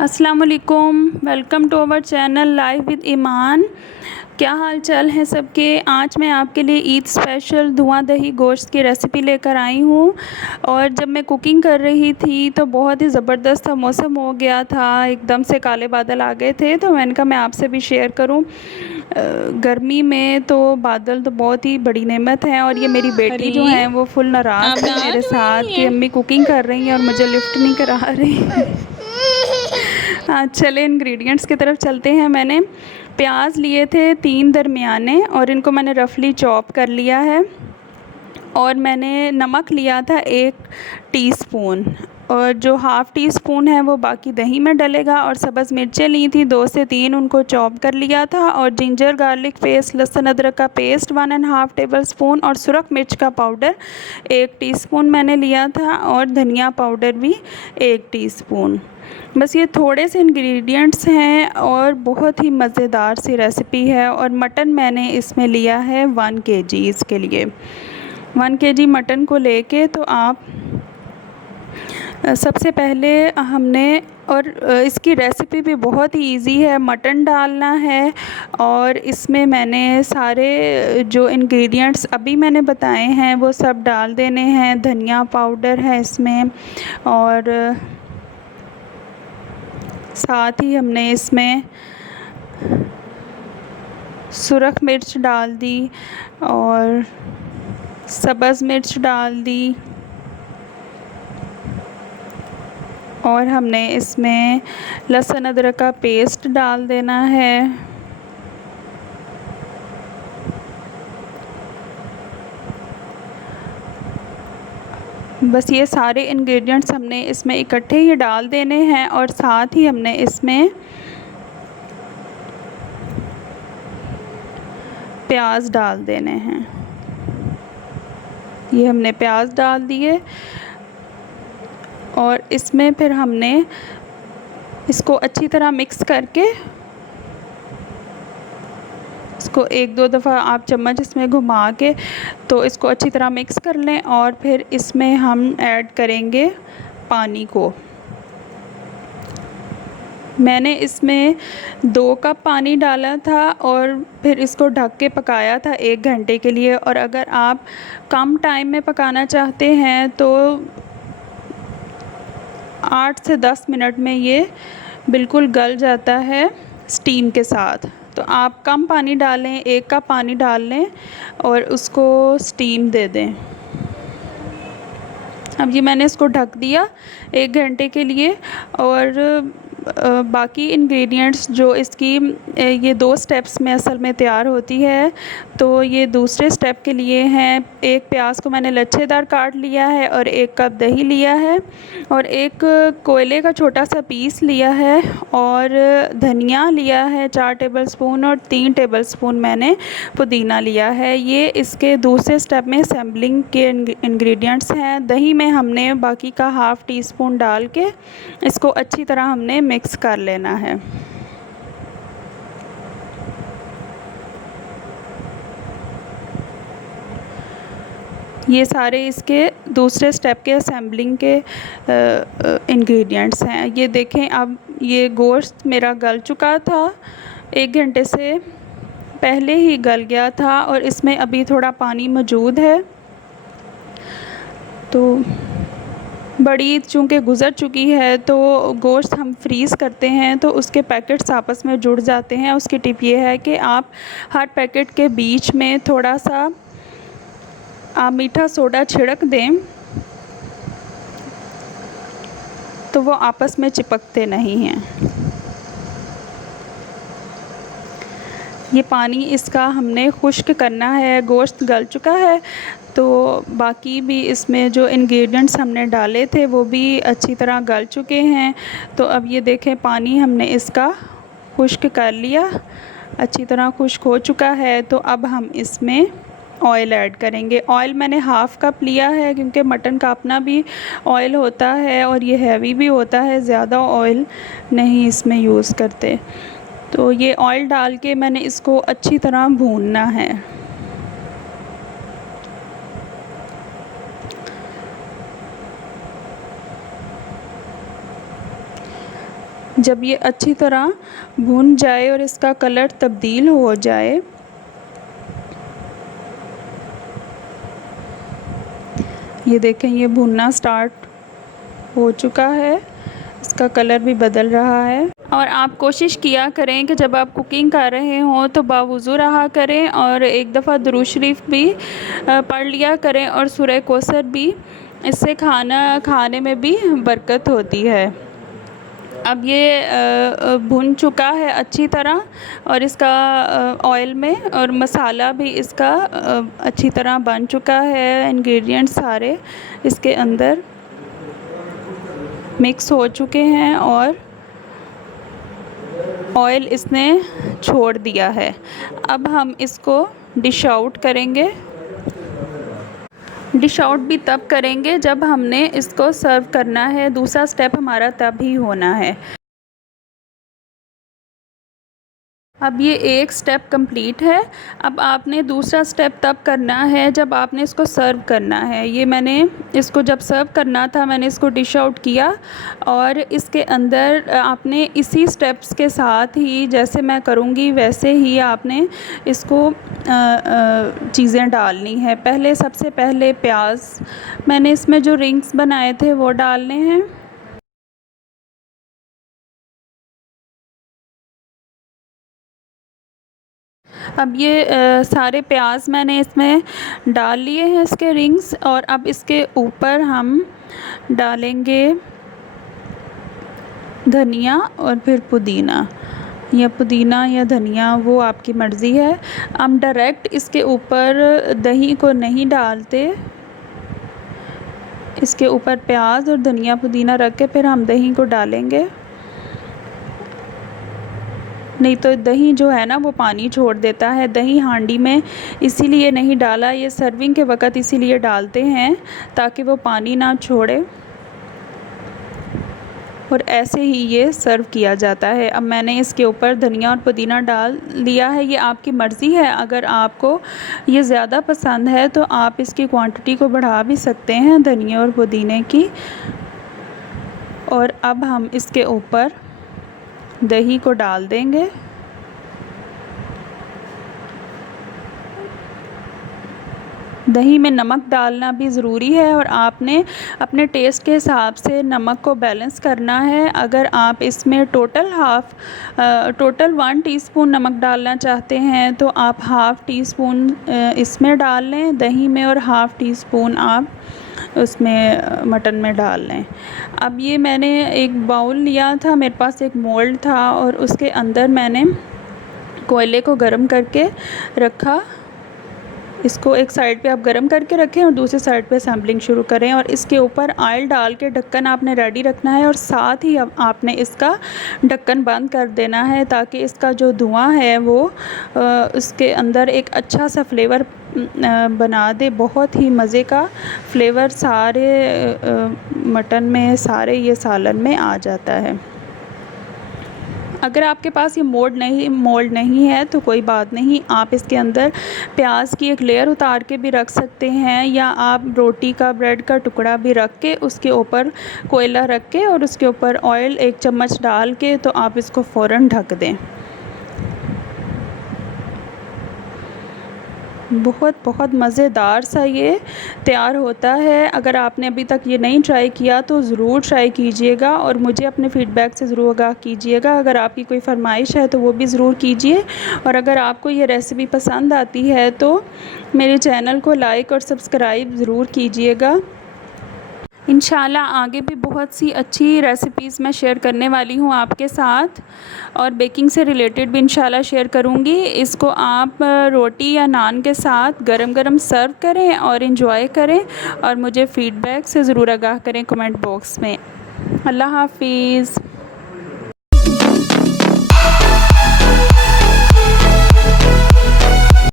अस्सलामुअलैकुम, welcome to our channel live with Iman. क्या हाल चाल है सबके। आज मैं आपके लिए ईद स्पेशल धुआं दही गोश्त की रेसिपी लेकर आई हूँ। और जब मैं कुकिंग कर रही थी तो बहुत ही ज़बरदस्त मौसम हो गया था, एकदम से काले बादल आ गए थे, तो मैंने कहा मैं आपसे भी शेयर करूँ। गर्मी में तो बादल तो बहुत ही बड़ी नेमत है। और ये मेरी बेटी जो है वो फुल नाराज़ आप थी मेरे नाराज हो साथ रही कि हैं? अम्मी कुकिंग कर रही हैं और मुझे लिफ्ट नहीं करा रही। हाँ, चले इंग्रेडिएंट्स की तरफ चलते हैं। मैंने प्याज लिए थे 3 दरमियाने और इनको मैंने रफली चॉप कर लिया है। और मैंने नमक लिया था 1 टीस्पून, और जो हाफ़ टी स्पून है वो बाकी दही में डलेगा। और सब्ज़ मिर्चें ली थी 2 से 3, उनको चॉप कर लिया था। और जिंजर गार्लिक पेस्ट, लहसुन अदरक का पेस्ट 1½ टेबल स्पून, और सुरख मिर्च का पाउडर 1 टीस्पून मैंने लिया था, और धनिया पाउडर भी 1 टीस्पून। बस ये थोड़े से इंग्रेडिएंट्स हैं और बहुत ही मज़ेदार सी रेसिपी है। और मटन मैंने इसमें लिया है 1 केजी। इसके लिए 1 केजी मटन को लेके तो आप सबसे पहले हमने, और इसकी रेसिपी भी बहुत ही इजी है, मटन डालना है। और इसमें मैंने सारे जो इंग्रेडिएंट्स अभी मैंने बताए हैं वो सब डाल देने हैं। धनिया पाउडर है इसमें, और साथ ही हमने इसमें सुरख मिर्च डाल दी और सब्ज़ मिर्च डाल दी, और हमने इसमें लहसुन अदरक का पेस्ट डाल देना है। बस ये सारे इंग्रेडिएंट्स हमने इसमें इकट्ठे ही डाल देने हैं। और साथ ही हमने इसमें प्याज डाल देने हैं। ये हमने प्याज डाल दिए, और इसमें फिर हमने इसको अच्छी तरह मिक्स करके इसको 1-2 दफ़ा आप चम्मच इसमें घुमा के तो इसको अच्छी तरह मिक्स कर लें। और फिर इसमें हम ऐड करेंगे पानी को। मैंने इसमें 2 कप पानी डाला था और फिर इसको ढक के पकाया था 1 घंटे के लिए। और अगर आप कम टाइम में पकाना चाहते हैं तो 8 से 10 मिनट में ये बिल्कुल गल जाता है स्टीम के साथ। तो आप कम पानी डालें, 1 कप पानी डाल लें और उसको स्टीम दे दें। अब ये मैंने इसको ढक दिया 1 घंटे के लिए। और बाकी इंग्रेडिएंट्स जो इसकी ये 2 स्टेप्स में असल में तैयार होती है। तो ये दूसरे स्टेप के लिए हैं। 1 प्याज को मैंने लच्छेदार काट लिया है, और 1 कप दही लिया है, और 1 कोयले का छोटा सा पीस लिया है, और धनिया लिया है 4 टेबलस्पून, और 3 टेबलस्पून मैंने पुदीना लिया है। ये इसके दूसरे स्टेप में असेंबलिंग के इंग्रेडिएंट्स हैं। दही में हमने बाकी का हाफ़ टी स्पून डाल के इसको अच्छी तरह हमने मिक्स कर लेना है। ये सारे इसके दूसरे स्टेप के असेंबलिंग के इंग्रेडिएंट्स हैं। ये देखें, अब ये गोश्त मेरा गल चुका था, 1 घंटे से पहले ही गल गया था, और इसमें अभी थोड़ा पानी मौजूद है। तो बड़ी ईद चूँकि गुज़र चुकी है तो गोश्त हम फ्रीज़ करते हैं तो उसके पैकेट्स आपस में जुड़ जाते हैं। उसकी टिप ये है कि आप हर पैकेट के बीच में थोड़ा सा आप मीठा सोडा छिड़क दें तो वो आपस में चिपकते नहीं हैं। ये पानी इसका हमने खुश्क करना है। गोश्त गल चुका है तो बाकी भी इसमें जो इंग्रेडिएंट्स हमने डाले थे वो भी अच्छी तरह गल चुके हैं। तो अब ये देखें, पानी हमने इसका खुश्क कर लिया, अच्छी तरह खुश्क हो चुका है। तो अब हम इसमें ऑयल ऐड करेंगे। ऑयल मैंने हाफ़ कप लिया है क्योंकि मटन का अपना भी ऑयल होता है और ये हैवी भी होता है, ज़्यादा ऑयल नहीं इसमें यूज़ करते। तो ये ऑयल डाल के मैंने इसको अच्छी तरह भूनना है। जब ये अच्छी तरह भून जाए और इसका कलर तब्दील हो जाए, ये देखें ये भुनना स्टार्ट हो चुका है, इसका कलर भी बदल रहा है। और आप कोशिश किया करें कि जब आप कुकिंग कर रहे हों तो बावुज़ू रहा करें और एक दफ़ा दुरूद शरीफ भी पढ़ लिया करें और सूरह कौसर भी। इससे खाना खाने में भी बरकत होती है। अब ये भुन चुका है अच्छी तरह और इसका ऑयल में, और मसाला भी इसका अच्छी तरह बन चुका है। इंग्रेडिएंट्स सारे इसके अंदर मिक्स हो चुके हैं और ऑयल इसने छोड़ दिया है। अब हम इसको डिश आउट करेंगे। डिश आउट भी तब करेंगे जब हमने इसको सर्व करना है। दूसरा स्टेप हमारा तब ही होना है। अब ये एक स्टेप कंप्लीट है। अब आपने दूसरा स्टेप तब करना है जब आपने इसको सर्व करना है। ये मैंने इसको जब सर्व करना था मैंने इसको डिश आउट किया और इसके अंदर आपने इसी स्टेप्स के साथ ही जैसे मैं करूँगी वैसे ही आपने इसको चीज़ें डालनी है। पहले सबसे पहले प्याज मैंने इसमें जो रिंग्स बनाए थे वो डालने हैं। अब ये सारे प्याज मैंने इसमें डाल लिए हैं इसके रिंग्स, और अब इसके ऊपर हम डालेंगे धनिया और फिर पुदीना, या पुदीना या धनिया वो आपकी मर्ज़ी है। हम डायरेक्ट इसके ऊपर दही को नहीं डालते, इसके ऊपर प्याज और धनिया पुदीना रख के फिर हम दही को डालेंगे, नहीं तो दही जो है ना वो पानी छोड़ देता है। दही हांडी में इसीलिए नहीं डाला, ये सर्विंग के वक़्त इसीलिए डालते हैं ताकि वो पानी ना छोड़े, और ऐसे ही ये सर्व किया जाता है। अब मैंने इसके ऊपर धनिया और पुदीना डाल लिया है। ये आपकी मर्ज़ी है, अगर आपको ये ज़्यादा पसंद है तो आप इसकी क्वांटिटी को बढ़ा भी सकते हैं धनिया और पुदीने की। और अब हम इसके ऊपर दही को डाल देंगे। दही में नमक डालना भी ज़रूरी है और आपने अपने टेस्ट के हिसाब से नमक को बैलेंस करना है। अगर आप इसमें टोटल 1 टीस्पून नमक डालना चाहते हैं तो आप 1/2 टीस्पून इसमें डाल लें दही में, और 1/2 टीस्पून आप उसमें मटन में डाल लें। अब ये मैंने एक बाउल लिया था, मेरे पास एक मोल्ड था और उसके अंदर मैंने कोयले को गर्म करके रखा। इसको एक साइड पे आप गर्म करके रखें और दूसरी साइड पे सैम्पलिंग शुरू करें, और इसके ऊपर ऑयल डाल के ढक्कन आपने रेडी रखना है और साथ ही अब आपने इसका ढक्कन बंद कर देना है ताकि इसका जो धुआं है वो उसके अंदर एक अच्छा सा फ्लेवर बना दे। बहुत ही मज़े का फ्लेवर सारे मटन में, सारे ये सालन में आ जाता है। अगर आपके पास ये मोल्ड नहीं है तो कोई बात नहीं, आप इसके अंदर प्याज की एक लेयर उतार के भी रख सकते हैं, या आप रोटी का, ब्रेड का टुकड़ा भी रख के उसके ऊपर कोयला रख के और उसके ऊपर ऑयल 1 चम्मच डाल के तो आप इसको फ़ौरन ढक दें। बहुत मज़ेदार सा ये तैयार होता है। अगर आपने अभी तक ये नहीं ट्राई किया तो ज़रूर ट्राई कीजिएगा और मुझे अपने फ़ीडबैक से ज़रूर आगाह कीजिएगा। अगर आपकी कोई फ़रमाइश है तो वो भी ज़रूर कीजिए, और अगर आपको ये रेसिपी पसंद आती है तो मेरे चैनल को लाइक और सब्सक्राइब ज़रूर कीजिएगा। इंशाल्लाह आगे भी बहुत सी अच्छी रेसिपीज़ मैं शेयर करने वाली हूँ आपके साथ, और बेकिंग से रिलेटेड भी इंशाल्लाह शेयर करूँगी। इसको आप रोटी या नान के साथ गरम गरम सर्व करें और इन्जॉय करें, और मुझे फ़ीडबैक से ज़रूर आगाह करें कमेंट बॉक्स में। अल्लाह हाफ़िज़।